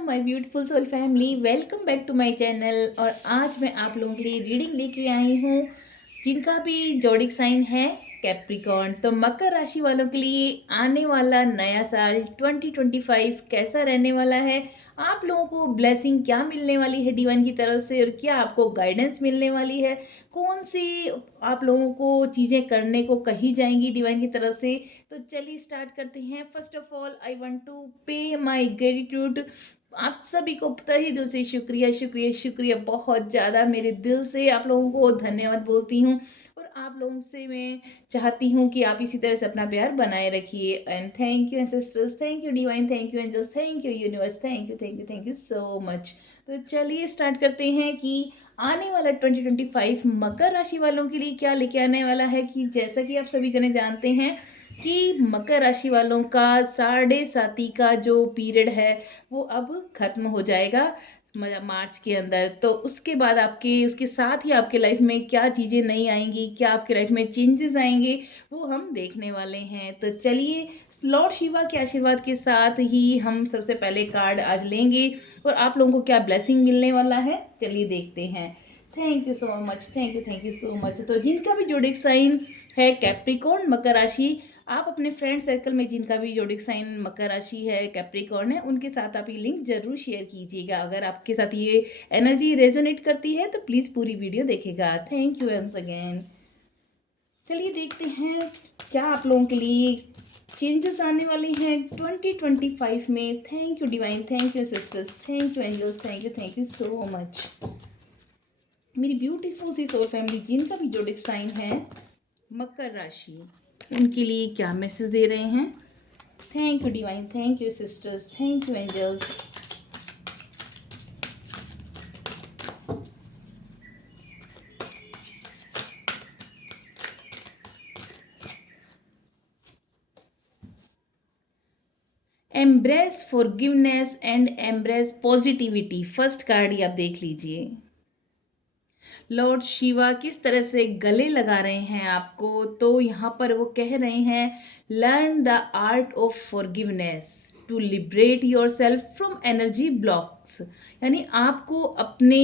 Welcome my beautiful soul family, welcome back to my channel. और आज मैं आप लोगों के लिए रीडिंग लेके आई हूँ जिनका भी जोडिक साइन है कैप्रिकॉर्न। तो मकर राशि वालों के लिए आने वाला नया साल 2025 कैसा रहने वाला है, आप लोगों को ब्लेसिंग क्या मिलने वाली है डिवाइन की तरफ से, और क्या आपको गाइडेंस मिलने वाली है, कौन सी आप लोगों को चीज़ें करने को कही जाएंगी डिवाइन की तरफ से। तो चलिए स्टार्ट करते हैं। First of all I want to pay my gratitude, आप सभी को तहे दिल से शुक्रिया शुक्रिया शुक्रिया, बहुत ज़्यादा मेरे दिल से आप लोगों को धन्यवाद बोलती हूँ। और आप लोगों से मैं चाहती हूँ कि आप इसी तरह से अपना प्यार बनाए रखिए। And thank you ancestors, thank you divine, thank you angels, thank you universe, thank you thank you thank you so much. तो चलिए स्टार्ट करते हैं कि आने वाला 2025 मकर राशि वालों के लिए क्या लेके आने वाला है। कि जैसा कि आप सभी जने जानते हैं कि मकर राशि वालों का साढ़े साती का जो पीरियड है वो अब खत्म हो जाएगा मार्च के अंदर। तो उसके बाद आपके उसके साथ ही आपके लाइफ में क्या चीज़ें नई आएंगी, क्या आपके लाइफ में चेंजेस आएंगे, वो हम देखने वाले हैं। तो चलिए लॉर्ड शिवा के आशीर्वाद के साथ ही हम सबसे पहले कार्ड आज लेंगे और आप लोगों को क्या ब्लेसिंग मिलने वाला है चलिए देखते हैं। Thank you so much, thank you so much. तो जिनका भी जोडिक साइन है कैप्रिकॉर्न मकर राशि, आप अपने फ्रेंड सर्कल में जिनका भी जोडिक साइन मकर राशि है कैप्रिकॉर्न है उनके साथ आप ये लिंक जरूर शेयर कीजिएगा। अगर आपके साथ ये एनर्जी रेजोनेट करती है तो प्लीज़ पूरी वीडियो देखेगा। Thank you once again. चलिए देखते हैं क्या आप लोगों के लिए चेंजेस आने वाले हैं 2025 में। Thank you divine, thank you sisters, thank you angels, thank you so much. मेरी ब्यूटीफुल सी सोल फैमिली जिनका भी जोडिक साइन है मकर राशि, उनके लिए क्या मैसेज दे रहे हैं। Thank you divine, thank you sisters, thank you angels. Embrace forgiveness and embrace positivity, first card ही आप देख लीजिए। लॉर्ड शिवा किस तरह से गले लगा रहे हैं आपको, तो यहाँ पर वो कह रहे हैं learn the art of forgiveness to liberate yourself from energy blocks. यानी आपको अपने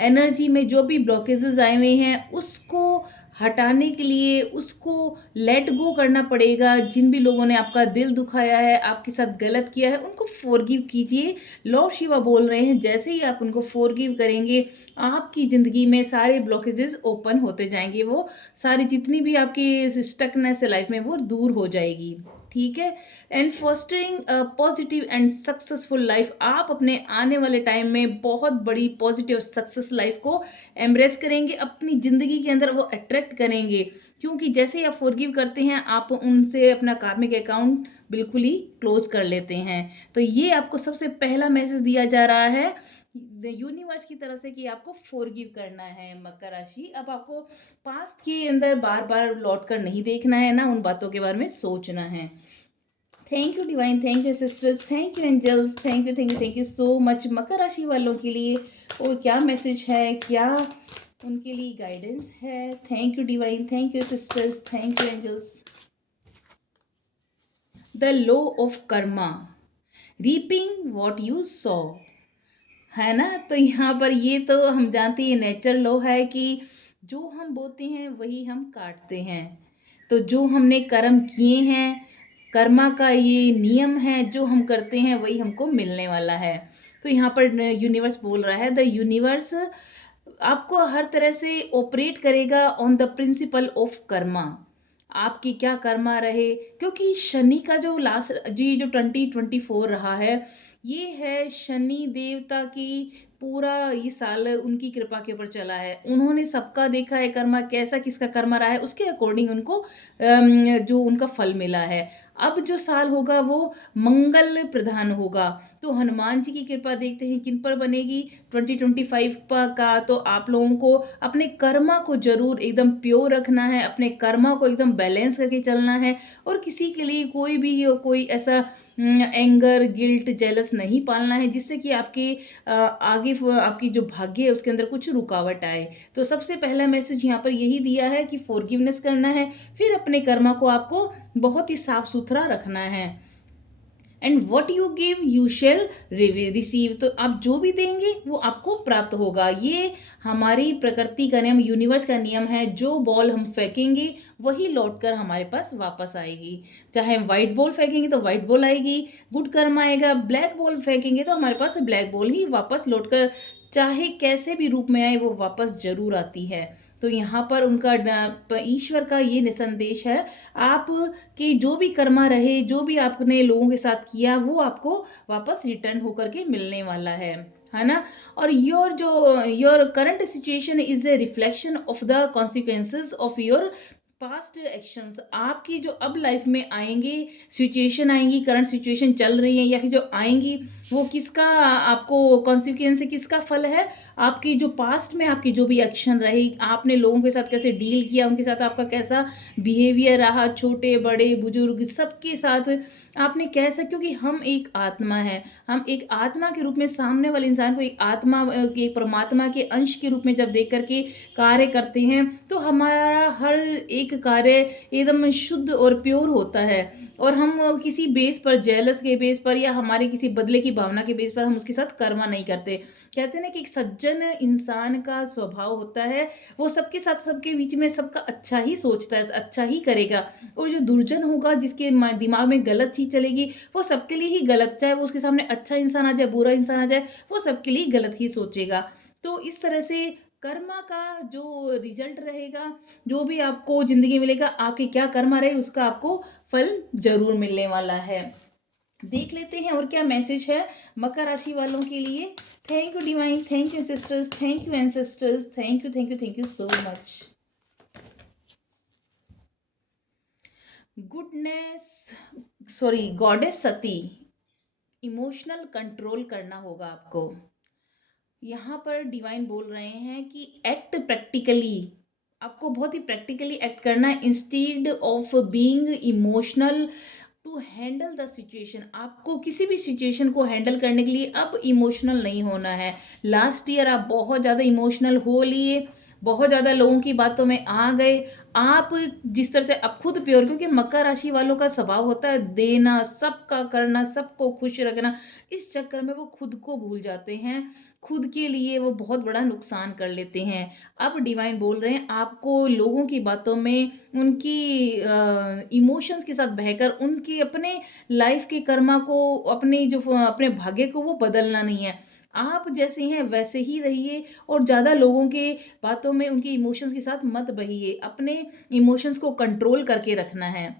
एनर्जी में जो भी ब्लॉकेजेस आए हुए हैं उसको हटाने के लिए उसको लेट गो करना पड़ेगा। जिन भी लोगों ने आपका दिल दुखाया है, आपके साथ गलत किया है, उनको फॉरगिव कीजिए। लॉर्ड शिवा बोल रहे हैं जैसे ही आप उनको फॉरगिव करेंगे आपकी ज़िंदगी में सारे ब्लॉकेजेस ओपन होते जाएंगे, वो सारी जितनी भी आपकी स्टकनेस है लाइफ में वो दूर हो जाएगी। ठीक है। And fostering positive and successful life, आप अपने आने वाले टाइम में बहुत बड़ी पॉजिटिव सक्सेस लाइफ को एम्ब्रेस करेंगे, अपनी ज़िंदगी के अंदर वो अट्रैक्ट करेंगे। क्योंकि जैसे ही आप फॉरगिव करते हैं आप उनसे अपना कार्मिक अकाउंट बिल्कुल ही क्लोज कर लेते हैं। तो ये आपको सबसे पहला मैसेज दिया जा रहा है यूनिवर्स की तरफ से कि आपको फॉरगिव करना है मकर राशि। अब आपको पास्ट के अंदर बार बार लौट कर नहीं देखना है ना, उन बातों के बारे में सोचना है। Thank you divine, thank you sisters, thank you angels, thank you so much मकर राशि वालों के लिए। और क्या मैसेज है, क्या उनके लिए गाइडेंस है। Thank you divine, thank you sisters, thank you angels. The law of karma, reaping what you sow, है ना। तो यहाँ पर ये तो हम जानते हैं नेचर लॉ है कि जो हम बोते हैं वही हम काटते हैं। तो जो हमने कर्म किए हैं, कर्मा का ये नियम है, जो हम करते हैं वही हमको मिलने वाला है। तो यहाँ पर यूनिवर्स बोल रहा है द यूनिवर्स आपको हर तरह से ऑपरेट करेगा on the principle of Karma. आपकी क्या कर्मा रहे, क्योंकि शनि का जो लास्ट जी जो 2024 रहा है ये है शनि देवता की पूरा ये साल उनकी कृपा के ऊपर चला है। उन्होंने सबका देखा है कर्मा कैसा किसका कर्मा रहा है, उसके अकॉर्डिंग उनको जो उनका फल मिला है। अब जो साल होगा वो मंगल प्रधान होगा। तो हनुमान जी की कृपा देखते हैं किन पर बनेगी 2025 का। तो आप लोगों को अपने कर्मा को जरूर एकदम प्योर रखना है, अपने कर्मा को एकदम बैलेंस करके चलना है। और किसी के लिए कोई ऐसा एंगर गिल्ट जेलस नहीं पालना है जिससे कि आपके आगे आपकी जो भाग्य है उसके अंदर कुछ रुकावट आए। तो सबसे पहला मैसेज यहाँ पर यही दिया है कि फॉरगिवनेस करना है, फिर अपने कर्मा को आपको बहुत ही साफ सुथरा रखना है। And what you give you shell receive. तो आप जो भी देंगे वो आपको प्राप्त होगा। ये हमारी प्रकृति का नियम, यूनिवर्स का नियम है। जो बॉल हम फेंकेंगे वही लौट कर हमारे पास वापस आएगी। चाहे हम वाइट बॉल फेंकेंगे तो वाइट बॉल आएगी, गुड कर्म आएगा। ब्लैक बॉल फेंकेंगे तो हमारे पास ब्लैक बॉल ही वापस लौट कर, चाहे कैसे भी रूप में आए, वो वापस जरूर आती है। तो यहाँ पर उनका ईश्वर का ये निसंदेश है, आप कि जो भी कर्मा रहे, जो भी आपने लोगों के साथ किया, वो आपको वापस रिटर्न होकर के मिलने वाला है ना। और your current situation is a reflection of the consequences of your past actions. आपकी जो अब लाइफ में आएंगे सिचुएशन, आएंगी करंट सिचुएशन चल रही है या फिर जो आएंगी, वो किसका आपको कॉन्सिक्वेंस है, किसका फल है? आपकी जो पास्ट में आपकी जो भी एक्शन रही, आपने लोगों के साथ कैसे डील किया, उनके साथ आपका कैसा बिहेवियर रहा, छोटे बड़े बुजुर्ग सबके साथ आपने कैसा, क्योंकि हम एक आत्मा है, हम एक आत्मा के रूप में सामने वाले इंसान को एक आत्मा के परमात्मा के अंश के रूप में जब देख करके कार्य करते हैं, तो हमारा हर एक कार्य एकदम शुद्ध और प्योर होता है। और हम किसी बेस पर, जेलस के बेस पर या हमारे किसी बदले की भावना के बेस पर हम उसके साथ कर्मा नहीं करते। कहते हैं ना कि एक सज्जन इंसान का स्वभाव होता है, वो सबके साथ, सबके बीच में सबका अच्छा ही सोचता है, अच्छा ही करेगा। और जो दुर्जन होगा, जिसके दिमाग में गलत चीज़ चलेगी, वो सबके लिए ही गलत, चाहे वो उसके सामने अच्छा इंसान आ जाए, बुरा इंसान आ जाए, वो सबके लिए गलत ही सोचेगा। तो इस तरह से कर्मा का जो रिजल्ट रहेगा, जो भी आपको ज़िंदगी मिलेगा, आपके क्या कर्मा रहे उसका आपको फल जरूर मिलने वाला है। देख लेते हैं और क्या मैसेज है मकर राशि वालों के लिए। Thank you divine, thank you sisters, thank you ancestors, thank you thank you thank you so much. Goddess Sati, emotional control करना होगा आपको। यहाँ पर डिवाइन बोल रहे हैं कि एक्ट प्रैक्टिकली, आपको बहुत ही प्रैक्टिकली एक्ट करना है instead of being emotional to handle the situation. आपको किसी भी सिचुएशन को हैंडल करने के लिए अब इमोशनल नहीं होना है। लास्ट ईयर आप बहुत ज़्यादा इमोशनल हो लिए, बहुत ज़्यादा लोगों की बातों में आ गए। आप जिस तरह से अब खुद प्योर, क्योंकि मकर राशि वालों का स्वभाव होता है देना, सबका करना, सबको खुश रखना, इस चक्कर में वो खुद को भूल जाते हैं, खुद के लिए वो बहुत बड़ा नुकसान कर लेते हैं। अब डिवाइन बोल रहे हैं आपको लोगों की बातों में, उनकी इमोशंस के साथ बहकर, उनके अपने लाइफ के कर्मा को, अपने भाग्य को वो बदलना नहीं है। आप जैसे हैं वैसे ही रहिए और ज़्यादा लोगों के बातों में, उनके इमोशंस के साथ मत बहिए। अपने इमोशंस को कंट्रोल करके रखना है।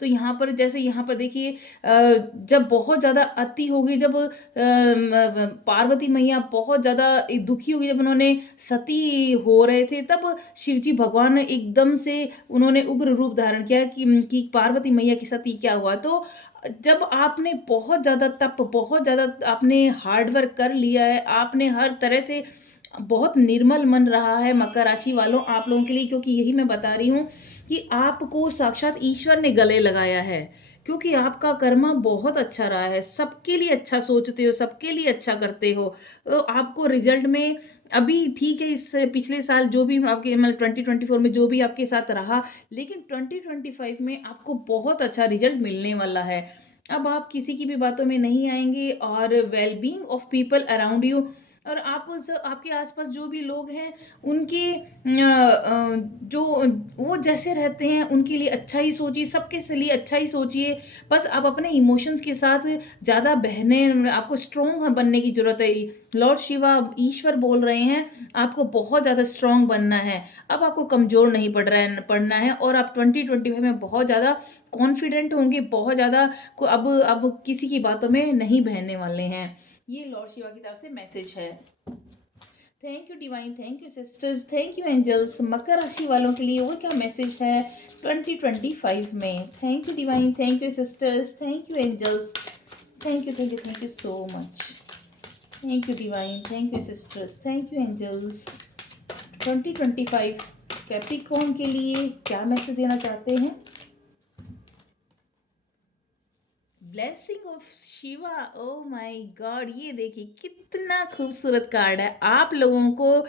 तो यहाँ पर जैसे यहाँ पर देखिए, जब बहुत ज़्यादा अति हो गई, जब पार्वती मैया बहुत ज़्यादा दुखी हो गई, जब उन्होंने सती हो रहे थे, तब शिवजी भगवान एकदम से उन्होंने उग्र रूप धारण किया कि पार्वती मैया की सती क्या हुआ। तो जब आपने बहुत ज़्यादा तप, बहुत ज़्यादा आपने हार्डवर्क कर लिया है, आपने हर तरह से बहुत निर्मल मन रहा है मकर राशि वालों आप लोगों के लिए, क्योंकि यही मैं बता रही हूँ कि आपको साक्षात ईश्वर ने गले लगाया है, क्योंकि आपका कर्मा बहुत अच्छा रहा है, सबके लिए अच्छा सोचते हो, सबके लिए अच्छा करते हो। तो आपको रिजल्ट में अभी ठीक है, इस पिछले साल जो भी आपके मतलब 2024 में जो भी आपके साथ रहा, लेकिन 2025 में आपको बहुत अच्छा रिजल्ट मिलने वाला है। अब आप किसी की भी बातों में नहीं आएंगे और wellbeing of people around you, और आपके आसपास जो भी लोग हैं उनके जो वो जैसे रहते हैं उनके लिए अच्छा ही सोचिए, सबके से लिए अच्छा ही सोचिए। बस आप अपने इमोशंस के साथ ज़्यादा बहने, आपको स्ट्रॉन्ग बनने की ज़रूरत है। लॉर्ड शिवा ईश्वर बोल रहे हैं आपको बहुत ज़्यादा स्ट्रॉन्ग बनना है। अब आपको कमज़ोर नहीं पड़ना है और आप 2025 में बहुत ज़्यादा कॉन्फिडेंट होंगे, बहुत ज़्यादा अब किसी की बातों में नहीं बहने वाले हैं। ये लॉर्ड शिवा की तरफ से मैसेज है। Thank you divine, thank you sisters, thank you angels. मकर राशि वालों के लिए और क्या मैसेज है 2025 में। Thank you divine, thank you sisters, thank you angels, thank you thank you thank you so much. Thank you divine, thank you sisters, thank you angels. 2025 Capricorn के लिए क्या मैसेज देना चाहते हैं? Blessing of Shiva, oh my God, ये देखिए कितना खूबसूरत कार्ड है। आप लोगों को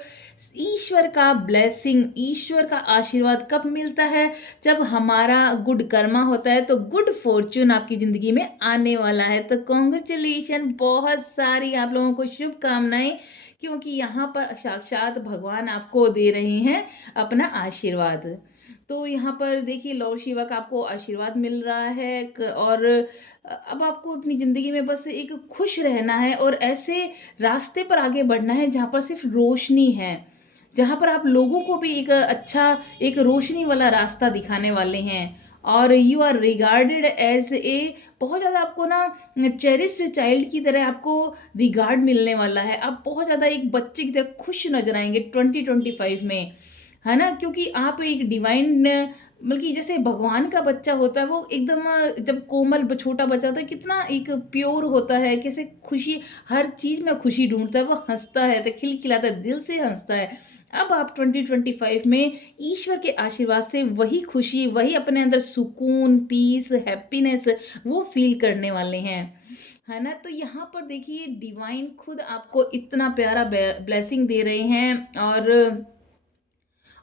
ईश्वर का ब्लेसिंग, ईश्वर का आशीर्वाद कब मिलता है? जब हमारा गुड कर्मा होता है तो गुड फॉर्च्यून आपकी ज़िंदगी में आने वाला है। तो कॉन्ग्रेचुलेशन, बहुत सारी आप लोगों को शुभकामनाएं, क्योंकि यहाँ पर साक्षात भगवान आपको दे रहे हैं अपना आशीर्वाद। तो यहाँ पर देखिए लॉर्ड शिवा का आपको आशीर्वाद मिल रहा है और अब आपको अपनी ज़िंदगी में बस एक खुश रहना है और ऐसे रास्ते पर आगे बढ़ना है जहाँ पर सिर्फ रोशनी है, जहाँ पर आप लोगों को भी एक अच्छा, एक रोशनी वाला रास्ता दिखाने वाले हैं। और you are regarded as a, बहुत ज़्यादा आपको ना चेरिस्ड चाइल्ड की तरह आपको रिगार्ड मिलने वाला है। आप बहुत ज़्यादा एक बच्चे की तरह खुश नजर आएंगे 2025 में, है ना? क्योंकि आप एक डिवाइन, बल्कि जैसे भगवान का बच्चा होता है वो एकदम जब कोमल छोटा बच्चा होता है कितना एक प्योर होता है, कैसे खुशी, हर चीज़ में खुशी ढूंढता है, वो हंसता है तो खिलखिलाता है, दिल से हंसता है। अब आप 2025 में ईश्वर के आशीर्वाद से वही खुशी, वही अपने अंदर सुकून, पीस, हैप्पीनेस वो फील करने वाले हैं, है ना? तो यहाँ पर देखिए डिवाइन खुद आपको इतना प्यारा ब्लेसिंग दे रहे हैं और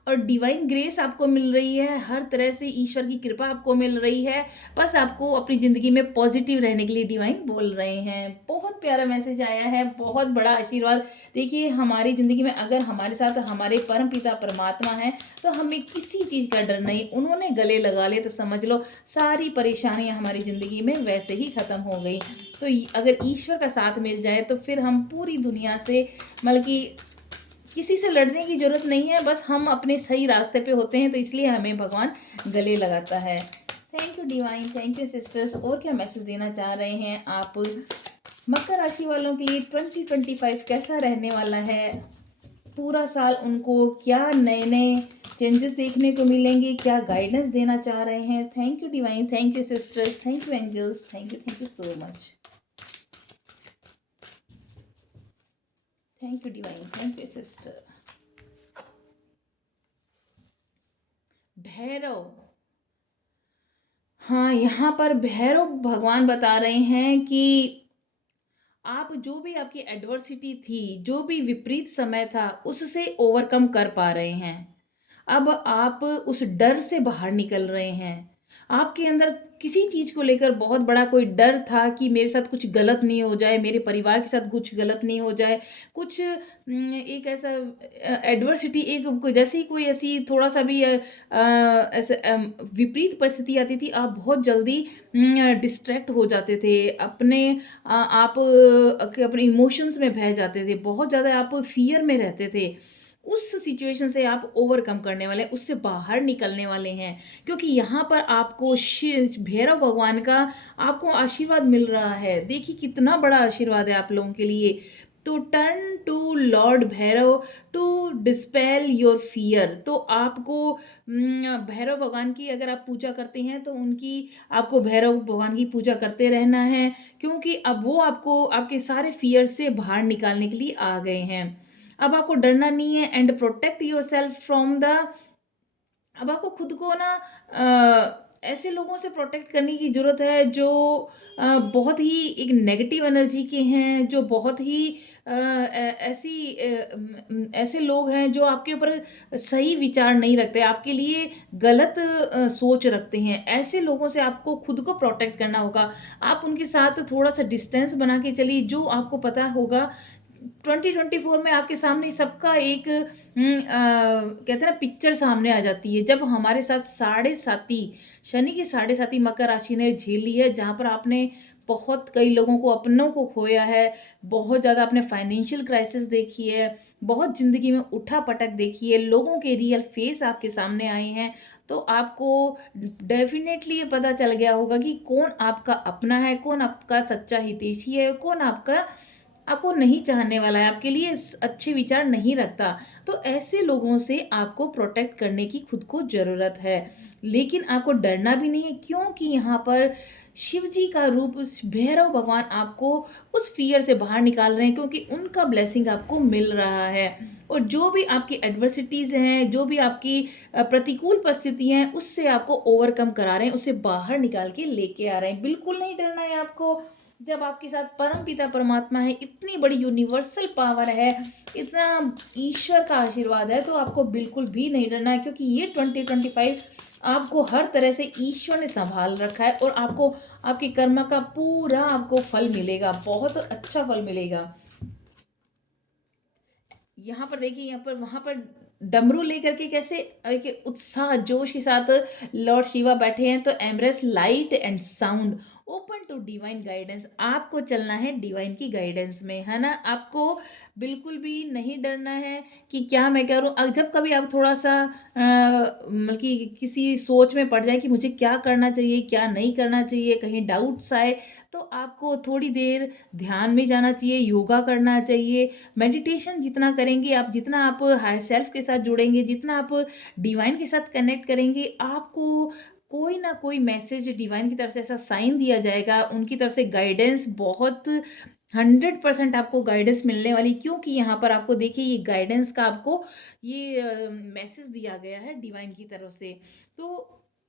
डिवाइन ग्रेस आपको मिल रही है, हर तरह से ईश्वर की कृपा आपको मिल रही है। बस आपको अपनी ज़िंदगी में पॉजिटिव रहने के लिए डिवाइन बोल रहे हैं। बहुत प्यारा मैसेज आया है, बहुत बड़ा आशीर्वाद। देखिए हमारी ज़िंदगी में अगर हमारे साथ हमारे परम पिता परमात्मा हैं तो हमें किसी चीज़ का डर नहीं। उन्होंने गले लगा लिए तो समझ लो सारी परेशानियाँ हमारी ज़िंदगी में वैसे ही ख़त्म हो गई। तो अगर ईश्वर का साथ मिल जाए तो फिर हम पूरी दुनिया से, मतलब कि किसी से लड़ने की ज़रूरत नहीं है, बस हम अपने सही रास्ते पे होते हैं, तो इसलिए हमें भगवान गले लगाता है। Thank you divine, thank you sisters. और क्या मैसेज देना चाह रहे हैं आप? मकर राशि वालों के लिए 2025 कैसा रहने वाला है? पूरा साल उनको क्या नए नए चेंजेस देखने को मिलेंगे, क्या गाइडेंस देना चाह रहे हैं? Thank you divine, thank you sisters, thank you angels, thank you so much. Thank you divine, thank you sister. Bhairav, हाँ, यहाँ पर भैरव भगवान बता रहे हैं कि आप जो भी आपकी एडवर्सिटी थी, जो भी विपरीत समय था, उससे ओवरकम कर पा रहे हैं। अब आप उस डर से बाहर निकल रहे हैं। आपके अंदर किसी चीज़ को लेकर बहुत बड़ा कोई डर था कि मेरे साथ कुछ गलत नहीं हो जाए, मेरे परिवार के साथ कुछ गलत नहीं हो जाए, कुछ एक ऐसा एडवर्सिटी, एक जैसे ही कोई ऐसी थोड़ा-सा भी ऐसे विपरीत परिस्थिति आती थी, आप बहुत जल्दी डिस्ट्रैक्ट हो जाते थे। आप अपने इमोशंस में बह जाते थे, बहुत ज़्यादा आप फ़ियर में रहते थे। उस सिचुएशन से आप ओवरकम करने वाले हैं, उससे बाहर निकलने वाले हैं, क्योंकि यहाँ पर आपको भैरव भगवान का आपको आशीर्वाद मिल रहा है। देखिए कितना बड़ा आशीर्वाद है आप लोगों के लिए। तो turn to Lord Bhairav to dispel your fear. तो आपको भैरव भगवान की अगर आप पूजा करते हैं तो उनकी, आपको भैरव भगवान की पूजा करते रहना है, क्योंकि अब वो आपको आपके सारे फियर से बाहर निकालने के लिए आ गए हैं। अब आपको डरना नहीं है and protect yourself from the, अब आपको खुद को ना ऐसे लोगों से प्रोटेक्ट करने की ज़रूरत है जो बहुत ही एक नेगेटिव एनर्जी के हैं, जो बहुत ही ऐसे लोग हैं जो आपके ऊपर सही विचार नहीं रखते, आपके लिए गलत सोच रखते हैं। ऐसे लोगों से आपको खुद को प्रोटेक्ट करना होगा। आप उनके साथ थोड़ा-सा डिस्टेंस बना के चलिए, जो आपको पता होगा 2024 में आपके सामने सबका एक कहते हैं ना पिक्चर सामने आ जाती है, जब हमारे साथ साढ़े साती, शनि की साढ़े साती मकर राशि ने झेली है, जहाँ पर आपने बहुत कई लोगों को, अपनों को खोया है, बहुत ज़्यादा आपने फाइनेंशियल क्राइसिस देखी है, बहुत ज़िंदगी में उठा-पटक देखी है, लोगों के रियल फेस आपके सामने आए हैं, तो आपको डेफ़िनेटली ये पता चल गया होगा कि कौन आपका अपना है, कौन आपका सच्चा हितैषी है, कौन आपको नहीं चाहने वाला है, आपके लिए अच्छे विचार नहीं रखता। तो ऐसे लोगों से आपको प्रोटेक्ट करने की खुद को ज़रूरत है। लेकिन आपको डरना भी नहीं है, क्योंकि यहाँ पर शिव जी का रूप भैरव भगवान आपको उस फ़ियर से बाहर निकाल रहे हैं, क्योंकि उनका ब्लेसिंग आपको मिल रहा है। और जो भी आपकी एडवर्सिटीज़ हैं, जो भी आपकी प्रतिकूल परिस्थितियाँ हैं, उससे आपको ओवरकम करा रहे हैं, उससे बाहर निकाल के लेके आ रहे हैं। बिल्कुल नहीं डरना है आपको। जब आपके साथ परम पिता परमात्मा है, इतनी बड़ी यूनिवर्सल पावर है, इतना ईश्वर का आशीर्वाद है, तो आपको बिल्कुल भी नहीं डरना है, क्योंकि ये 2025 आपको हर तरह से ईश्वर ने संभाल रखा है और आपको आपके कर्म का पूरा आपको फल मिलेगा, बहुत अच्छा फल मिलेगा। यहाँ पर देखिए, यहाँ पर वहाँ पर डमरू लेकर के कैसे एक उत्साह जोश के साथ लॉर्ड शिवा बैठे हैं। तो embrace light and sound, open to divine guidance. आपको चलना है डिवाइन की गाइडेंस में, है ना। आपको बिल्कुल भी नहीं डरना है कि क्या मैं करूँ। जब कभी आप थोड़ा सा मतलब कि किसी सोच में पड़ जाए कि मुझे क्या करना चाहिए क्या नहीं करना चाहिए, कहीं डाउट्स आए, तो आपको थोड़ी देर ध्यान में जाना चाहिए, योगा करना चाहिए। मेडिटेशन जितना करेंगे आप, जितना आप हायर सेल्फ के साथ जुड़ेंगे, जितना आप डिवाइन के साथ कनेक्ट करेंगे, आपको कोई ना कोई मैसेज डिवाइन की तरफ से ऐसा साइन दिया जाएगा, उनकी तरफ से गाइडेंस बहुत 100% आपको गाइडेंस मिलने वाली। क्योंकि यहाँ पर आपको देखिए ये गाइडेंस का आपको ये मैसेज दिया गया है डिवाइन की तरफ से। तो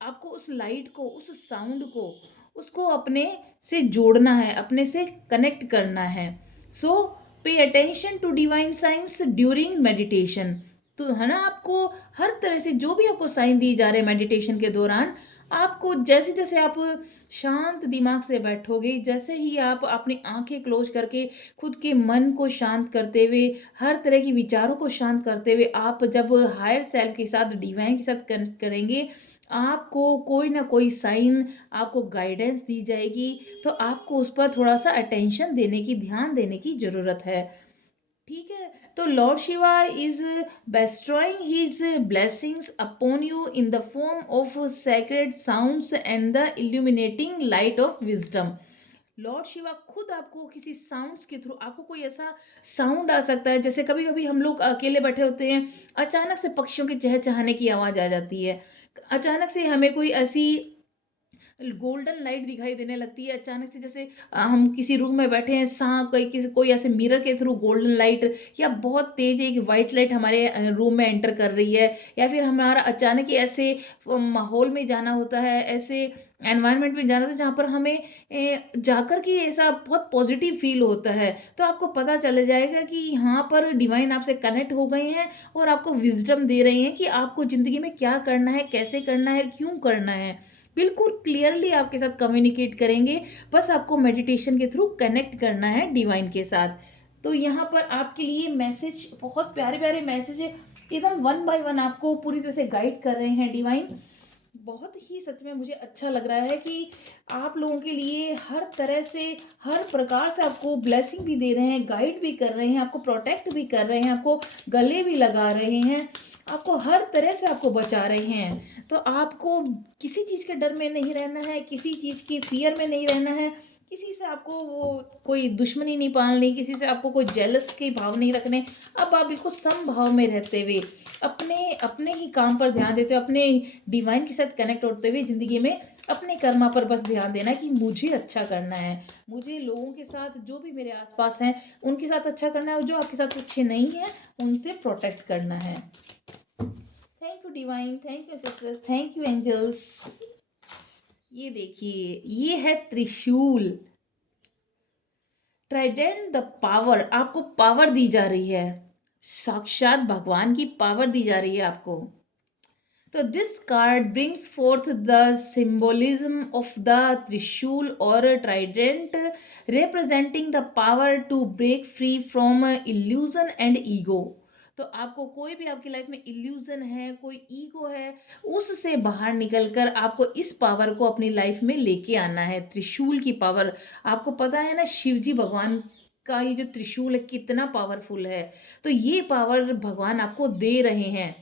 आपको उस लाइट को, उस साउंड को, उसको अपने से जोड़ना है, अपने से कनेक्ट करना है। So pay attention to divine science during meditation. तो है ना, आपको हर तरह से जो भी आपको साइन दिए जा रहे हैं मेडिटेशन के दौरान, आपको जैसे जैसे आप शांत दिमाग से बैठोगे, जैसे ही आप अपनी आंखें क्लोज करके खुद के मन को शांत करते हुए, हर तरह की विचारों को शांत करते हुए, आप जब हायर सेल्फ के साथ डिवाइन के साथ कनेक्ट करेंगे, आपको कोई ना कोई साइन, आपको गाइडेंस दी जाएगी। तो आपको उस पर थोड़ा सा अटेंशन देने की, ध्यान देने की ज़रूरत है। ठीक है। तो Lord Shiva is bestowing his blessings upon you in the form of sacred sounds and the illuminating light of wisdom। Lord Shiva खुद आपको किसी साउंड्स के थ्रू, आपको कोई ऐसा साउंड आ सकता है, जैसे कभी कभी हम लोग अकेले बैठे होते हैं, अचानक से पक्षियों के चहचहाने की आवाज़ आ जाती है, अचानक से हमें कोई ऐसी गोल्डन लाइट दिखाई देने लगती है, अचानक से जैसे हम किसी रूम में बैठे हैं, कोई ऐसे मिरर के थ्रू गोल्डन लाइट, या बहुत तेज एक वाइट लाइट हमारे रूम में एंटर कर रही है, या फिर हमारा अचानक ही ऐसे माहौल में जाना होता है, ऐसे एनवायरनमेंट में जाना होता है जहाँ पर हमें जाकर के ऐसा बहुत पॉजिटिव फील होता है। तो आपको पता चल जाएगा कि यहाँ पर डिवाइन आपसे कनेक्ट हो गए हैं और आपको विजडम दे रहे हैं कि आपको ज़िंदगी में क्या करना है, कैसे करना है, क्यों करना है। बिल्कुल क्लियरली आपके साथ कम्युनिकेट करेंगे। बस आपको मेडिटेशन के थ्रू कनेक्ट करना है डिवाइन के साथ। तो यहाँ पर आपके लिए मैसेज, बहुत प्यारे प्यारे मैसेज है, एकदम वन बाय वन आपको पूरी तरह से गाइड कर रहे हैं डिवाइन। बहुत ही सच में मुझे अच्छा लग रहा है कि आप लोगों के लिए हर तरह से, हर प्रकार से आपको ब्लेसिंग भी दे रहे हैं, गाइड भी कर रहे हैं, आपको प्रोटेक्ट भी कर रहे हैं, आपको गले भी लगा रहे हैं, आपको हर तरह से आपको बचा रहे हैं। तो आपको किसी चीज़ के डर में नहीं रहना है, किसी चीज़ की फियर में नहीं रहना है, किसी से आपको वो कोई दुश्मनी नहीं पालनी, किसी से आपको कोई जेलस के भाव नहीं रखने। अब आप बिल्कुल समभाव में रहते हुए, अपने अपने ही काम पर ध्यान देते हुए, अपने डिवाइन के साथ कनेक्ट होते हुए ज़िंदगी में अपने कर्मा पर बस ध्यान देना कि मुझे अच्छा करना है, मुझे लोगों के साथ, जो भी मेरे आसपास हैं उनके साथ अच्छा करना है, और जो आपके साथ अच्छे नहीं हैं उनसे प्रोटेक्ट करना है। Thank you divine, thank you sisters, thank you angels. ये देखिए, ये है त्रिशूल, ट्राइडेंट द पावर। आपको पावर दी जा रही है, साक्षात भगवान की पावर दी जा रही है आपको। तो this card brings forth the symbolism of the trishul और trident, representing the power to break free from illusion and ego. तो आपको कोई भी आपकी लाइफ में इल्यूजन है, कोई ईगो है, उससे बाहर निकलकर आपको इस पावर को अपनी लाइफ में लेके आना है। त्रिशूल की पावर, आपको पता है ना, शिव जी भगवान का ये जो त्रिशूल है कितना पावरफुल है, तो ये पावर भगवान आपको दे रहे हैं।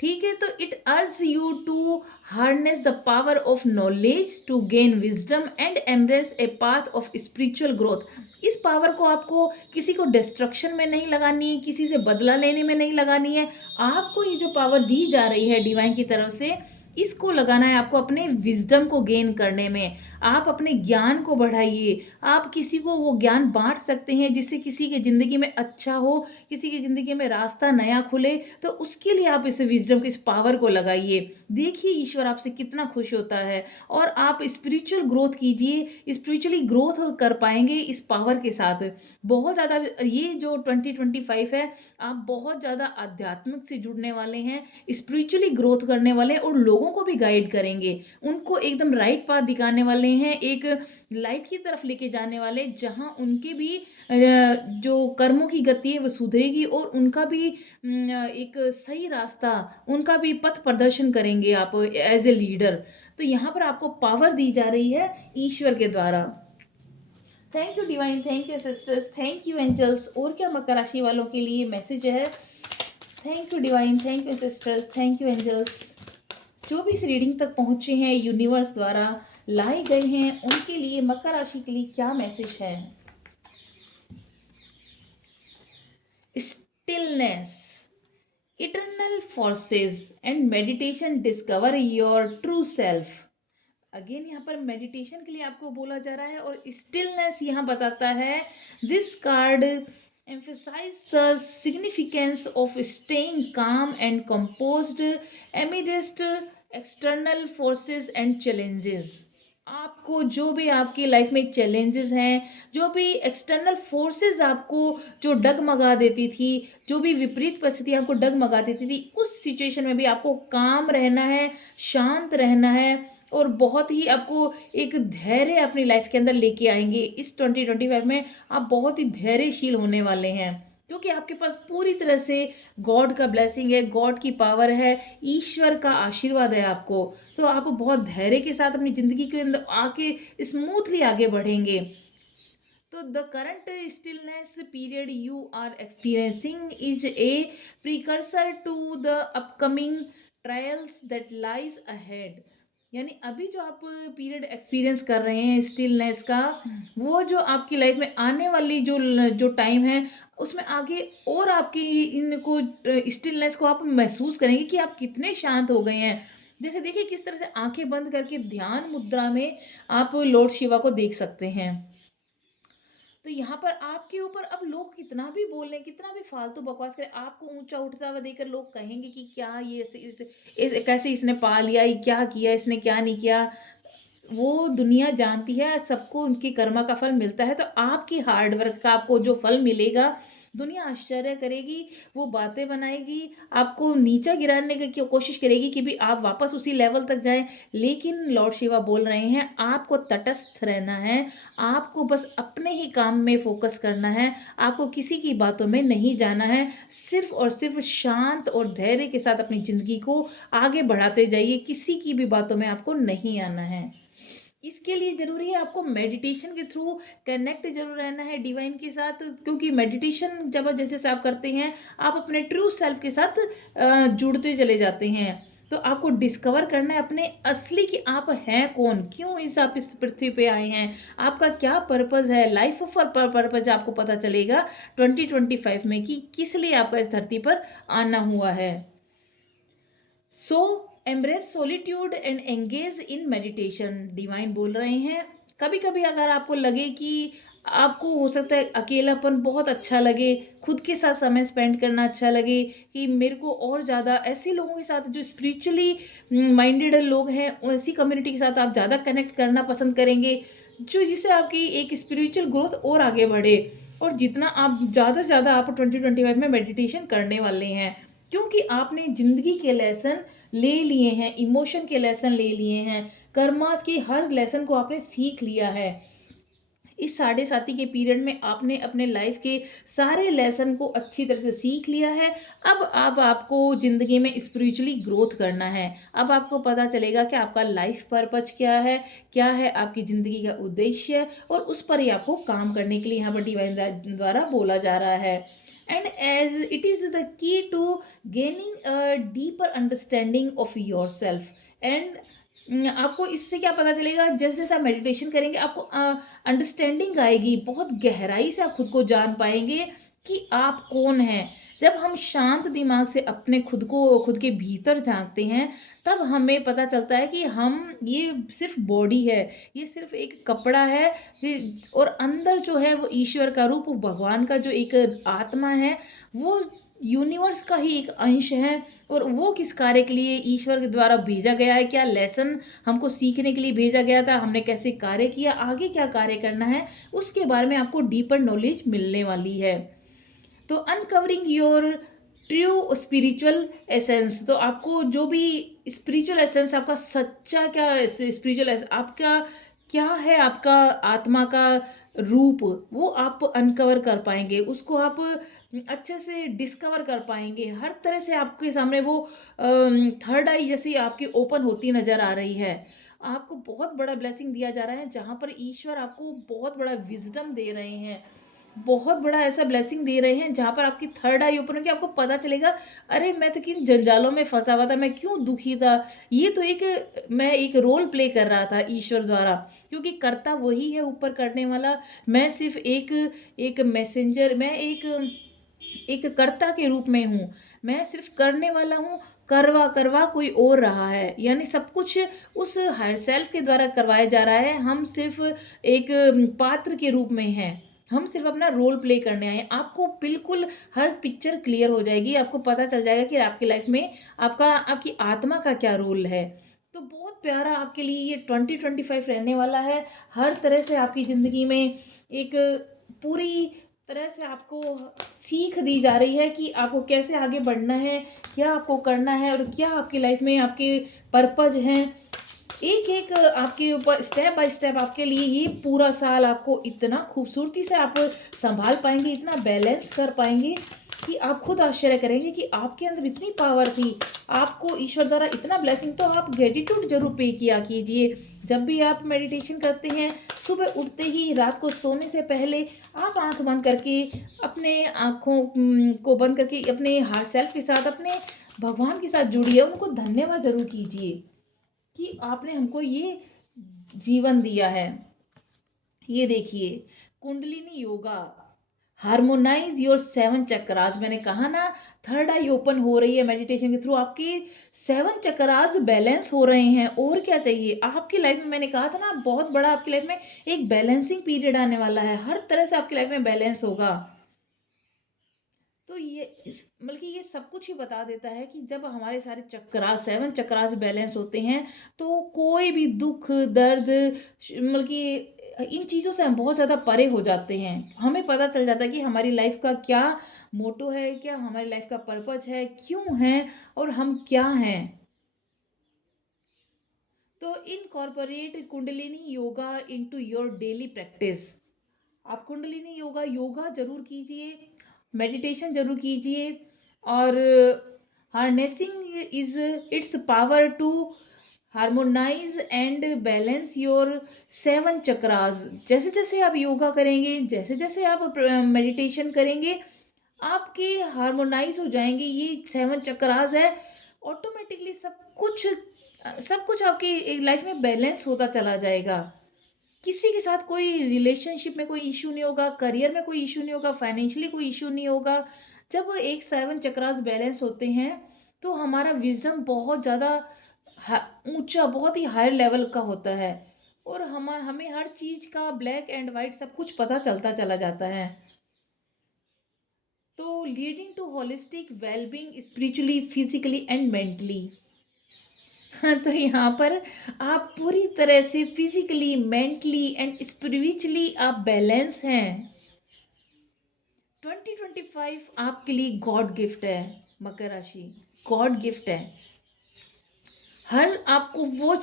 ठीक है। तो it urge you to harness the power of knowledge to gain wisdom and embrace a path of spiritual growth. इस पावर को आपको किसी को डिस्ट्रक्शन में नहीं लगानी है, किसी से बदला लेने में नहीं लगानी है। आपको ये जो पावर दी जा रही है डिवाइन की तरफ से, इसको लगाना है आपको अपने विजडम को गेन करने में, आप अपने ज्ञान को बढ़ाइए, आप किसी को वो ज्ञान बाँट सकते हैं जिससे किसी की ज़िंदगी में अच्छा हो, किसी की ज़िंदगी में रास्ता नया खुले, तो उसके लिए आप इस विज़डम को, इस पावर को लगाइए। देखिए ईश्वर आपसे कितना खुश होता है और आप स्पिरिचुअल ग्रोथ कीजिए, स्पिरिचुअली ग्रोथ कर पाएँगे इस पावर के साथ। बहुत ज़्यादा ये जो 2025 है, आप बहुत ज़्यादा आध्यात्मिक से जुड़ने वाले हैं, स्पिरिचुअली ग्रोथ करने वाले हैं और लोगों को भी गाइड करेंगे। उनको एकदम राइट पाथ दिखाने वाले हैं, एक लाइट की तरफ लेके जाने वाले, जहाँ उनके भी जो कर्मों की गति है वो सुधरेगी और उनका भी एक सही रास्ता, उनका भी पथ प्रदर्शन करेंगे आप एज़ ए लीडर। तो यहाँ पर आपको पावर दी जा रही है ईश्वर के द्वारा। Thank you divine, thank you sisters, thank you angels. और क्या मकर राशि वालों के लिए मैसेज है? Thank you divine, thank you sisters, thank you angels. जो भी इस रीडिंग तक पहुंचे हैं, यूनिवर्स द्वारा लाए गए हैं, उनके लिए मकर राशि के लिए क्या मैसेज है? Stillness, eternal forces and meditation discover your true self. Again यहाँ पर मेडिटेशन के लिए आपको बोला जा रहा है और स्टिलनेस यहाँ बताता है, this card emphasize the significance of staying calm and composed amidst external forces and challenges। आपको जो भी आपकी लाइफ में चैलेंजेस हैं, जो भी एक्सटर्नल फोर्सेस आपको जो डगमगा देती थी, जो भी विपरीत परिस्थिति आपको डगमगा देती थी, उस सिचुएशन में भी आपको काम रहना है, शांत रहना है और बहुत ही आपको एक धैर्य अपनी लाइफ के अंदर लेके आएंगे। इस 2025 में आप बहुत ही धैर्यशील होने वाले हैं क्योंकि आपके पास पूरी तरह से गॉड का ब्लेसिंग है, गॉड की पावर है, ईश्वर का आशीर्वाद है आपको। तो आप बहुत धैर्य के साथ अपनी ज़िंदगी के अंदर आके स्मूथली आगे बढ़ेंगे। तो the current stillness period you are experiencing is a precursor to the upcoming trials that lies ahead. यानी अभी जो आप पीरियड एक्सपीरियंस कर रहे हैं स्टिलनेस का, वो जो आपकी लाइफ में आने वाली जो जो टाइम है, उसमें आगे और आपकी इनको स्टिलनेस को आप महसूस करेंगे कि आप कितने शांत हो गए हैं। जैसे देखिए किस तरह से आंखें बंद करके ध्यान मुद्रा में आप लॉर्ड शिवा को देख सकते हैं। तो यहाँ पर आपके ऊपर अब लोग कितना भी बोल लें, कितना भी फालतू बकवास करें, आपको ऊंचा उठता हुआ देखकर लोग कहेंगे कि क्या ये कैसे इसने पा लिया, ये क्या किया, इसने क्या नहीं किया। वो दुनिया जानती है, सबको उनके कर्मा का फल मिलता है। तो आपकी हार्ड वर्क का आपको जो फल मिलेगा, दुनिया आश्चर्य करेगी, वो बातें बनाएगी, आपको नीचा गिराने की कोशिश करेगी कि भी आप वापस उसी लेवल तक जाएं। लेकिन लॉर्ड शिवा बोल रहे हैं आपको तटस्थ रहना है, आपको बस अपने ही काम में फोकस करना है, आपको किसी की बातों में नहीं जाना है। सिर्फ और सिर्फ शांत और धैर्य के साथ अपनी ज़िंदगी को आगे बढ़ाते जाइए, किसी की भी बातों में आपको नहीं आना है। इसके लिए ज़रूरी है आपको मेडिटेशन के थ्रू कनेक्ट जरूर रहना है डिवाइन के साथ, क्योंकि मेडिटेशन जब जैसे से आप करते हैं, आप अपने ट्रू सेल्फ के साथ जुड़ते चले जाते हैं। तो आपको डिस्कवर करना है अपने असली कि आप हैं कौन, क्यों आप इस पृथ्वी पे आए हैं, आपका क्या पर्पज़ है, लाइफ ऑफ पर्पज़ आपको पता चलेगा 2025 में कि किस लिए आपका इस धरती पर आना हुआ है। So embrace solitude and engage in meditation, divine बोल रहे हैं। कभी कभी अगर आपको लगे कि आपको हो सकता है अकेलापन बहुत अच्छा लगे, खुद के साथ समय स्पेंड करना अच्छा लगे, कि मेरे को और ज़्यादा ऐसे लोगों के साथ जो स्पिरिचुअली माइंडेड लोग हैं, ऐसी कम्युनिटी के साथ आप ज़्यादा कनेक्ट करना पसंद करेंगे, जो जिससे आपकी एक स्पिरिचुअल ग्रोथ और आगे बढ़े। और जितना आप ज़्यादा से ज़्यादा आप 2025 में मेडिटेशन करने वाले हैं, क्योंकि आपने ज़िंदगी के लेसन ले लिए हैं, इमोशन के लेसन ले लिए हैं, कर्मास के हर लेसन को आपने सीख लिया है। इस साढ़े साथी के पीरियड में आपने अपने लाइफ के सारे लेसन को अच्छी तरह से सीख लिया है। अब आपको ज़िंदगी में स्पिरिचुअली ग्रोथ करना है। अब आपको पता चलेगा कि आपका लाइफ पर्पज क्या है आपकी ज़िंदगी का उद्देश्य, और उस पर ही आपको काम करने के लिए यहाँ पर डिवाइन द्वारा बोला जा रहा है। And as it is the key to gaining a deeper understanding of yourself. And आपको इससे क्या पता चलेगा, जैसे जैसे आप मेडिटेशन करेंगे आपको अंडरस्टैंडिंग आएगी, बहुत गहराई से आप खुद को जान पाएंगे कि आप कौन हैं। जब हम शांत दिमाग से अपने खुद के भीतर झाँकते हैं, तब हमें पता चलता है कि हम ये सिर्फ़ बॉडी है, ये सिर्फ़ एक कपड़ा है, ये और अंदर जो है वो ईश्वर का रूप, वो भगवान का जो एक आत्मा है, वो यूनिवर्स का ही एक अंश है। और वो किस कार्य के लिए ईश्वर के द्वारा भेजा गया है, क्या लेसन हमको सीखने के लिए भेजा गया था, हमने कैसे कार्य किया, आगे क्या कार्य करना है, उसके बारे में आपको डीपर नॉलेज मिलने वाली है। तो uncovering your true spiritual essence, तो आपको जो भी स्पिरिचुअल एसेंस, आपका सच्चा क्या स्पिरिचुअल आपका क्या है, आपका आत्मा का रूप, वो आप अनकवर कर पाएंगे, उसको आप अच्छे से डिस्कवर कर पाएंगे। हर तरह से आपके सामने वो थर्ड आई जैसी आपकी ओपन होती नजर आ रही है। आपको बहुत बड़ा ब्लेसिंग दिया जा रहा है, जहाँ पर ईश्वर आपको बहुत बड़ा विजडम दे रहे हैं, बहुत बड़ा ऐसा ब्लेसिंग दे रहे हैं, जहाँ पर आपकी थर्ड आई ओपन होगी, आपको पता चलेगा, अरे मैं तो किन जंजालों में फंसा हुआ था, मैं क्यों दुखी था, ये तो एक मैं एक रोल प्ले कर रहा था ईश्वर द्वारा, क्योंकि करता वही है ऊपर करने वाला। मैं सिर्फ एक एक मैसेंजर, मैं एक एक कर्ता के रूप में हूँ, मैं सिर्फ करने वाला हूँ, करवा करवा कोई और रहा है, यानी सब कुछ उस हायर सेल्फ के द्वारा करवाया जा रहा है। हम सिर्फ एक पात्र के रूप में हैं, हम सिर्फ अपना रोल प्ले करने आए हैं। आपको बिल्कुल हर पिक्चर क्लियर हो जाएगी, आपको पता चल जाएगा कि आपकी लाइफ में आपकी आत्मा का क्या रोल है। तो बहुत प्यारा आपके लिए ये 2025 रहने वाला है। हर तरह से आपकी ज़िंदगी में एक पूरी तरह से आपको सीख दी जा रही है कि आपको कैसे आगे बढ़ना है, क्या आपको करना है, और क्या आपकी लाइफ में आपके पर्पज हैं। एक एक आपके ऊपर स्टेप बाय स्टेप आपके लिए ये पूरा साल आपको इतना खूबसूरती से आप संभाल पाएंगे, इतना बैलेंस कर पाएंगे कि आप खुद आश्चर्य करेंगे कि आपके अंदर इतनी पावर थी, आपको ईश्वर द्वारा इतना ब्लेसिंग। तो आप ग्रेटिट्यूड जरूर पे किया कीजिए। जब भी आप मेडिटेशन करते हैं, सुबह उठते ही, रात को सोने से पहले, आप आंख बंद करके, अपने आँखों को बंद करके अपने हार्ट सेल्फ के साथ, अपने भगवान के साथ जुड़िए, उनको धन्यवाद जरूर कीजिए कि आपने हमको ये जीवन दिया है। ये देखिए, कुंडलिनी योगा, हार्मोनाइज योर 7 चक्रास, मैंने कहा ना, थर्ड आई ओपन हो रही है मेडिटेशन के थ्रू, आपके 7 चक्रास बैलेंस हो रहे हैं। और क्या चाहिए आपकी लाइफ में, मैंने कहा था ना, बहुत बड़ा आपकी लाइफ में एक बैलेंसिंग पीरियड आने वाला है, हर तरह से आपकी लाइफ में बैलेंस होगा। तो बल्कि ये सब कुछ ही बता देता है कि जब हमारे सारे चक्रास 7 चक्रास बैलेंस होते हैं, तो कोई भी दुख दर्द, बल्कि इन चीज़ों से हम बहुत ज़्यादा परे हो जाते हैं। हमें पता चल जाता है कि हमारी लाइफ का क्या मोटो है, क्या हमारी लाइफ का पर्पज है, क्यों है, और हम क्या हैं। तो incorporate kundalini yoga into your daily practice. आप कुंडलिनी योगा योगा जरूर कीजिए, मेडिटेशन जरूर कीजिए, और harnessing is its power to harmonise and balance your 7 chakras. जैसे जैसे आप योगा करेंगे, जैसे जैसे आप मेडिटेशन करेंगे, आपके हार्मोनाइज हो जाएंगे ये 7 चक्रास है। ऑटोमेटिकली सब कुछ आपकी लाइफ में बैलेंस होता चला जाएगा। किसी के साथ कोई रिलेशनशिप में कोई इशू नहीं होगा, करियर में कोई इशू नहीं होगा, फाइनेंशियली कोई इशू नहीं होगा। जब वो एक 7 चक्रास बैलेंस होते हैं, तो हमारा विजडम बहुत ज़्यादा ऊंचा, बहुत ही हाई लेवल का होता है, और हमें हर चीज़ का ब्लैक एंड वाइट सब कुछ पता चलता चला जाता है। तो leading to holistic wellbeing spiritually, physically and mentally. हाँ, तो यहाँ पर आप पूरी तरह से फिजिकली, मेंटली एंड स्पिरिचुअली आप बैलेंस हैं। 2025 आपके लिए गॉड गिफ्ट है, मकर राशि गॉड गिफ्ट है। हर आपको वो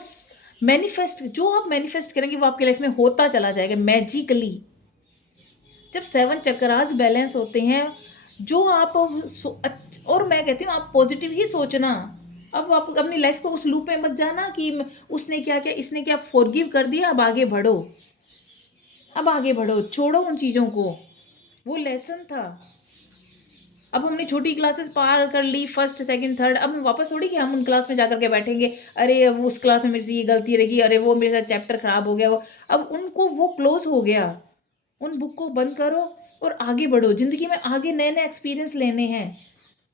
मैनिफेस्ट, जो आप मैनिफेस्ट करेंगे वो आपके लाइफ में होता चला जाएगा मैजिकली। जब 7 चक्रास बैलेंस होते हैं, जो आप और मैं कहती हूँ आप पॉजिटिव ही सोचना। अब आप अपनी लाइफ को उस लूप में मत जाना कि उसने क्या किया, इसने क्या, फॉरगिव कर दिया, अब आगे बढ़ो, अब आगे बढ़ो, छोड़ो उन चीज़ों को, वो लेसन था। अब हमने छोटी क्लासेस पार कर ली, फर्स्ट सेकंड थर्ड, अब हम वापस थोड़ी कि हम उन क्लास में जाकर के बैठेंगे, अरे वो उस क्लास में मेरे से ये गलती रहेगी, अरे वो मेरे साथ चैप्टर खराब हो गया, वो अब उनको वो क्लोज हो गया। उन बुक को बंद करो और आगे बढ़ो। ज़िंदगी में आगे नए-नए एक्सपीरियंस लेने हैं।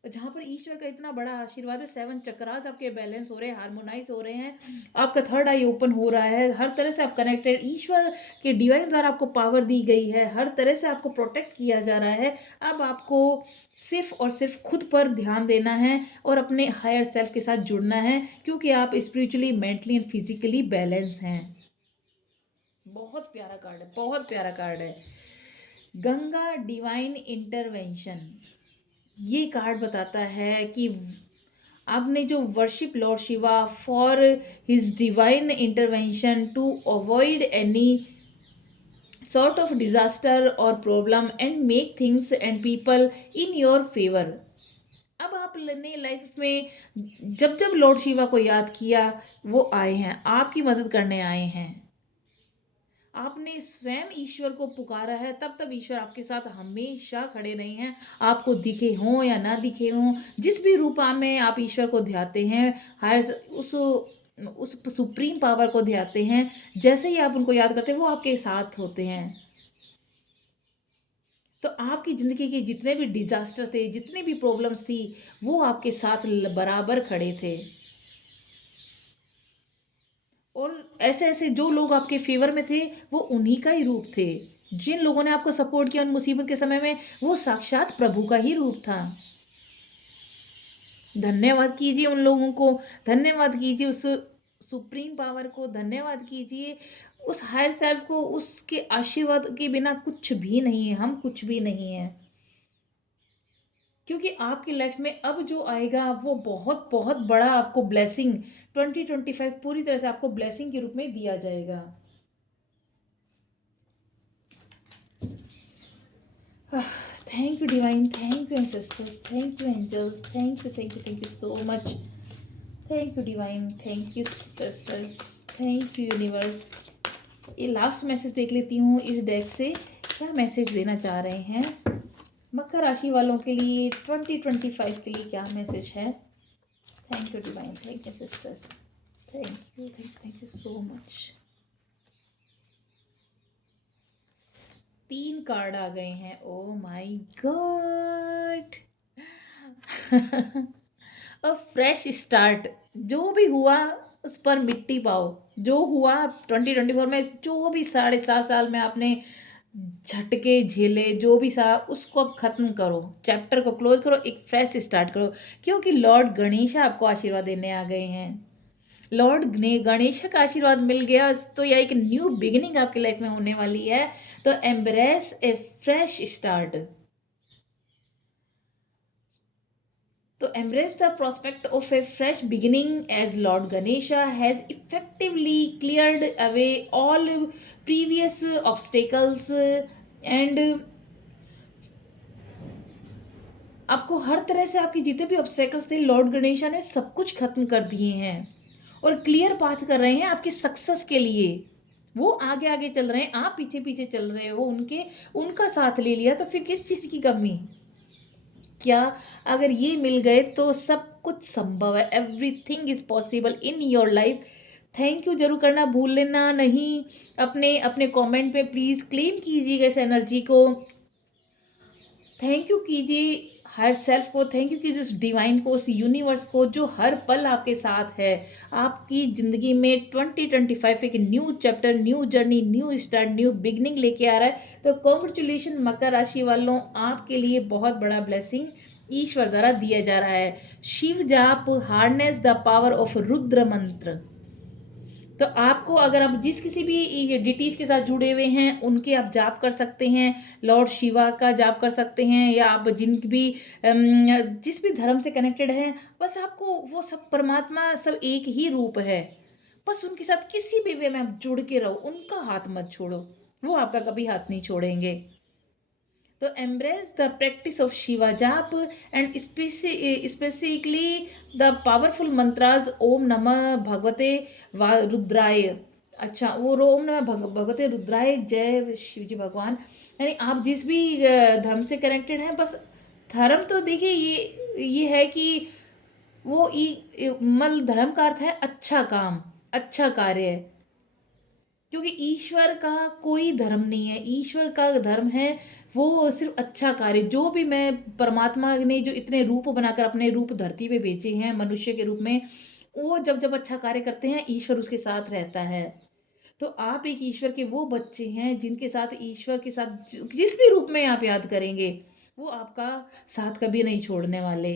जहाँ पर ईश्वर का इतना बड़ा आशीर्वाद है, 7 चक्रास आपके बैलेंस हो रहे हैं, हार्मोनाइज़ हो रहे हैं, आपका थर्ड आई ओपन हो रहा है, हर तरह से आप कनेक्टेड, ईश्वर के डिवाइन द्वारा आपको पावर दी गई है, हर तरह से आपको प्रोटेक्ट किया जा रहा है। अब आपको सिर्फ़ और सिर्फ़ खुद पर ध्यान देना है और अपने हायर सेल्फ के साथ जुड़ना है, क्योंकि आप spiritually, mentally and physically balance हैं। बहुत प्यारा कार्ड है, बहुत प्यारा कार्ड है। गंगा डिवाइन इंटरवेंशन, ये कार्ड बताता है कि आपने जो worship Lord Shiva for his divine intervention to avoid any sort of disaster or problem and make things and people in your favor। अब आपने लाइफ में जब जब लॉर्ड शिवा को याद किया, वो आए हैं, आपकी मदद करने आए हैं। आपने स्वयं ईश्वर को पुकारा है, तब तब ईश्वर आपके साथ हमेशा खड़े रहे हैं। आपको दिखे हों या ना दिखे हों, जिस भी रूप में आप ईश्वर को ध्याते हैं, हर उस सुप्रीम पावर को ध्याते हैं, जैसे ही आप उनको याद करते हैं वो आपके साथ होते हैं। तो आपकी ज़िंदगी के जितने भी डिज़ास्टर थे, जितनी भी प्रॉब्लम्स थी, वो आपके साथ बराबर खड़े थे। और ऐसे ऐसे जो लोग आपके फेवर में थे, वो उन्हीं का ही रूप थे। जिन लोगों ने आपको सपोर्ट किया उन मुसीबत के समय में, वो साक्षात प्रभु का ही रूप था। धन्यवाद कीजिए उन लोगों को, धन्यवाद कीजिए उस सुप्रीम पावर को, धन्यवाद कीजिए उस हायर सेल्फ को। उसके आशीर्वाद के बिना कुछ भी नहीं है, हम कुछ भी नहीं है। क्योंकि आपकी लाइफ में अब जो आएगा वो बहुत बहुत बड़ा आपको ब्लेसिंग 2025 पूरी तरह से आपको ब्लेसिंग के रूप में दिया जाएगा। Thank you divine, thank you ancestors, thank you angels, thank you so much. Thank you divine, thank you sisters, thank you universe. ये लास्ट मैसेज देख लेती हूँ इस डेक से, क्या मैसेज देना चाह रहे हैं मकर राशि वालों के लिए 2025 के लिए, क्या मैसेज है। Thank you divine, thank you sisters, thank you so much. 3 card आ गए हैं, oh my god. A fresh start, जो भी हुआ उस पर मिट्टी पाओ। जो हुआ 2024 में, जो भी 7.5 साल में आपने झटके झेले, जो भी था उसको अब खत्म करो, चैप्टर को क्लोज करो, एक फ्रेश स्टार्ट करो। क्योंकि लॉर्ड गणेश आपको आशीर्वाद देने आ गए हैं। लॉर्ड गणेश का आशीर्वाद मिल गया तो यह एक न्यू बिगिनिंग आपकी लाइफ में होने वाली है। तो एम्ब्रेस ए फ्रेश स्टार्ट। तो embrace the prospect of a fresh beginning as Lord Ganesha has effectively cleared away all previous obstacles and आपको हर तरह से आपके जितने भी ऑब्स्टेकल्स थे लॉर्ड गणेशा ने सब कुछ खत्म कर दिए हैं और क्लियर पाथ कर रहे हैं आपकी सक्सेस के लिए। वो आगे आगे चल रहे हैं, आप पीछे पीछे चल रहे हो, उनका साथ ले लिया तो फिर किस चीज़ की कमी। क्या अगर ये मिल गए तो सब कुछ संभव है, everything is possible in your life. Thank you जरूर करना भूल लेना नहीं। अपने अपने कमेंट पे प्लीज़ क्लेम कीजिएगा इस एनर्जी को। थैंक यू कीजिए हर सेल्फ को, थैंक यू कीजिए उस डिवाइन को, उस यूनिवर्स को जो हर पल आपके साथ है। आपकी ज़िंदगी में 2025 एक new chapter, new journey, new start, new beginning लेके आ रहा है। तो कॉन्ग्रेचुलेशन मकर राशि वालों, आपके लिए बहुत बड़ा ब्लेसिंग ईश्वर द्वारा दिया जा रहा है। शिव जाप, harness the power of Rudra मंत्र। तो आपको अगर आप जिस किसी भी डिटीज़ के साथ जुड़े हुए हैं उनके आप जाप कर सकते हैं, लॉर्ड शिवा का जाप कर सकते हैं, या आप जिन भी जिस भी धर्म से कनेक्टेड हैं, बस आपको वो सब परमात्मा सब एक ही रूप है। बस उनके साथ किसी भी वे में आप जुड़ के रहो, उनका हाथ मत छोड़ो, वो आपका कभी हाथ नहीं छोड़ेंगे। तो embrace the practice of Shiva जाप and specifically the powerful mantras ओम नमः भगवते रुद्राय। अच्छा, वो ओम नमः भगवते रुद्राय, जय शिव जी भगवान। यानी आप जिस भी धर्म से कनेक्टेड हैं, बस धर्म तो देखिए ये है कि वो मतलब धर्म का अर्थ है अच्छा काम, अच्छा कार्य। क्योंकि ईश्वर का कोई धर्म नहीं है। ईश्वर का धर्म है वो सिर्फ अच्छा कार्य, जो भी मैं परमात्मा ने जो इतने रूप बनाकर अपने रूप धरती पे भेजे हैं मनुष्य के रूप में, वो जब जब अच्छा कार्य करते हैं ईश्वर उसके साथ रहता है। तो आप एक ईश्वर के वो बच्चे हैं जिनके साथ ईश्वर के साथ जिस भी रूप में आप याद करेंगे वो आपका साथ कभी नहीं छोड़ने वाले।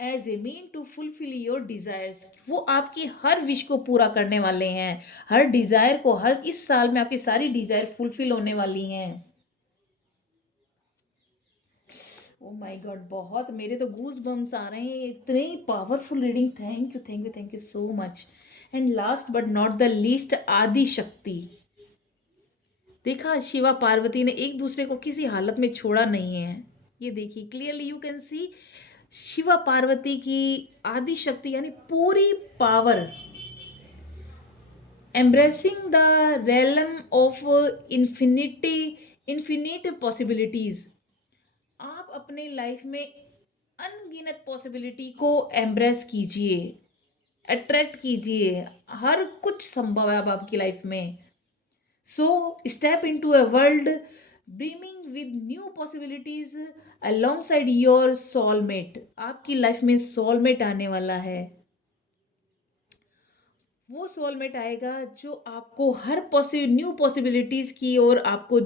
As a mean to fulfil your desires, वो आपकी हर विश को पूरा करने वाले हैं। हर डिज़ायर को, हर इस साल में आपकी सारी डिज़ायर फुलफिल होने वाली हैं। ओ माय गॉड, बहुत मेरे तो गूज बम्स आ रहे हैं, इतनी powerful reading. Thank you thank you thank you so much. And last but not the least, आदि शक्ति। देखा, शिवा पार्वती ने एक दूसरे को किसी हालत में छोड़ा नहीं है। ये देखिए clearly you can see Shiva Parvati की आदि शक्ति यानी पूरी power, embracing the realm of infinity, infinite possibilities. आप अपने लाइफ में अनगिनत पॉसिबिलिटी को एम्ब्रेस कीजिए, अट्रैक्ट कीजिए। हर कुछ संभव है अब आपकी लाइफ में। So step into a world brimming with new possibilities alongside your soulmate. आपकी लाइफ में सोलमेट आने वाला है। वो सोलमेट आएगा जो आपको हर न्यू पॉसिबिलिटीज़ की ओर आपको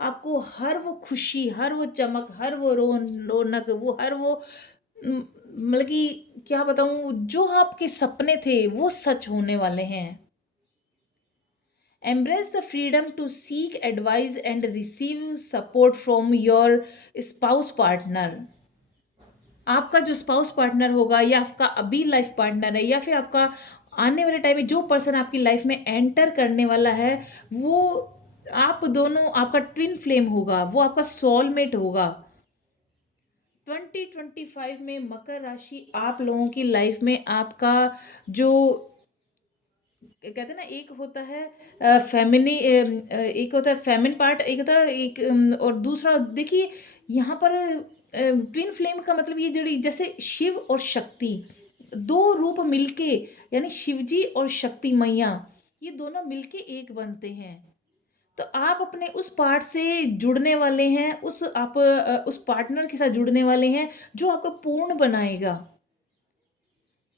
आपको हर वो खुशी, हर वो चमक, हर वो रौनक, वो हर वो मतलब कि क्या बताऊँ, जो आपके सपने थे वो सच होने वाले हैं। Embrace the freedom to seek advice and receive support from your spouse partner. आपका जो स्पाउस पार्टनर होगा या आपका अभी लाइफ पार्टनर है या फिर आपका आने वाले टाइम में जो पर्सन आपकी लाइफ में एंटर करने वाला है, वो आप दोनों, आपका ट्विन फ्लेम होगा, वो आपका सोलमेट होगा। 2025 में मकर राशि आप लोगों की लाइफ में आपका जो कहते हैं ना, एक होता है फेमिनी, एक होता है फेमिन पार्ट, एक होता है एक और दूसरा देखिए यहाँ पर ट्विन फ्लेम का मतलब ये जड़ी जैसे शिव और शक्ति दो रूप मिलके, यानी शिवजी और शक्ति मैया, ये दोनों मिलके एक बनते हैं। तो आप अपने उस पार्ट से जुड़ने वाले हैं, उस पार्टनर के साथ जुड़ने वाले हैं जो आपको पूर्ण बनाएगा,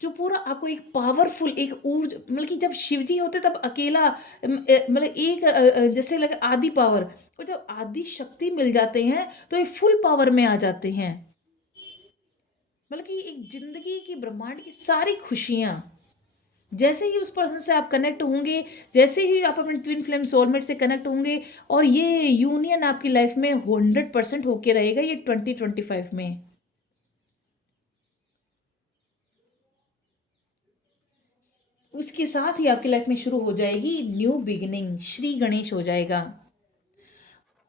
जो पूरा आपको एक पावरफुल एक ऊर्ज, मतलब कि जब शिवजी होते तब अकेला मतलब एक जैसे लगे आदि पावर, और जब आदि शक्ति मिल जाते हैं तो ये फुल पावर में आ जाते हैं। मतलब कि एक जिंदगी की ब्रह्मांड की सारी खुशियाँ, जैसे ही उस पर्सन से आप कनेक्ट होंगे, जैसे ही आप अपने ट्विन फ्लेम सोलमेट से कनेक्ट होंगे, और ये यूनियन आपकी लाइफ में 100% होके रहेगा ये 2025 में। उसके साथ ही आपकी लाइफ में शुरू हो जाएगी न्यू बिगिनिंग, श्री गणेश हो जाएगा।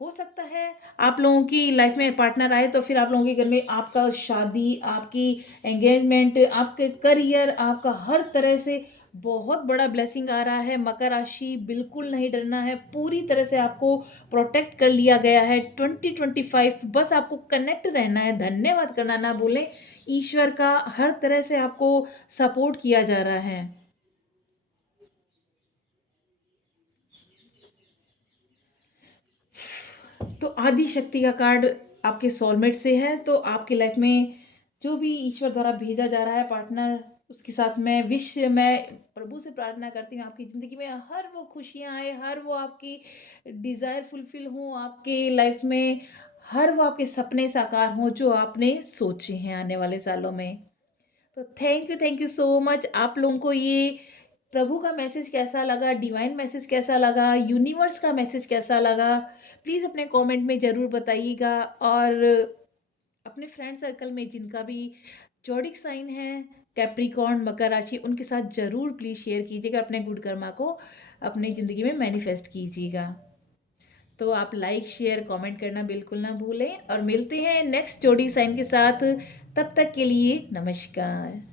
हो सकता है आप लोगों की लाइफ में पार्टनर आए तो फिर आप लोगों के घर में आपका शादी, आपकी एंगेजमेंट, आपके करियर, आपका हर तरह से बहुत बड़ा ब्लेसिंग आ रहा है। मकर राशि बिल्कुल नहीं डरना है, पूरी तरह से आपको प्रोटेक्ट कर लिया गया है 2025। बस आपको कनेक्ट रहना है, धन्यवाद करना ना भूलें। ईश्वर का हर तरह से आपको सपोर्ट किया जा रहा है। तो आदि शक्ति का कार्ड आपके सोलमेट से है, तो आपकी लाइफ में जो भी ईश्वर द्वारा भेजा जा रहा है पार्टनर, उसके साथ मैं प्रभु से प्रार्थना करती हूँ आपकी ज़िंदगी में हर वो खुशियाँ आए, हर वो आपकी डिज़ायर फुलफिल हों आपके लाइफ में, हर वो आपके सपने साकार हों जो आपने सोचे हैं आने वाले सालों में। तो थैंक यू सो मच। आप लोगों को ये प्रभु का मैसेज कैसा लगा, डिवाइन मैसेज कैसा लगा, यूनिवर्स का मैसेज कैसा लगा, प्लीज़ अपने कमेंट में ज़रूर बताइएगा। और अपने फ्रेंड सर्कल में जिनका भी जॉडिक साइन है, कैप्रिकॉर्न, मकर राशि, उनके साथ ज़रूर प्लीज़ शेयर कीजिएगा, अपने गुड कर्मा को अपनी ज़िंदगी में मैनिफेस्ट कीजिएगा। तो आप लाइक शेयर कमेंट करना बिल्कुल ना भूलें, और मिलते हैं नेक्स्ट जोड़ी साइन के साथ। तब तक के लिए नमस्कार।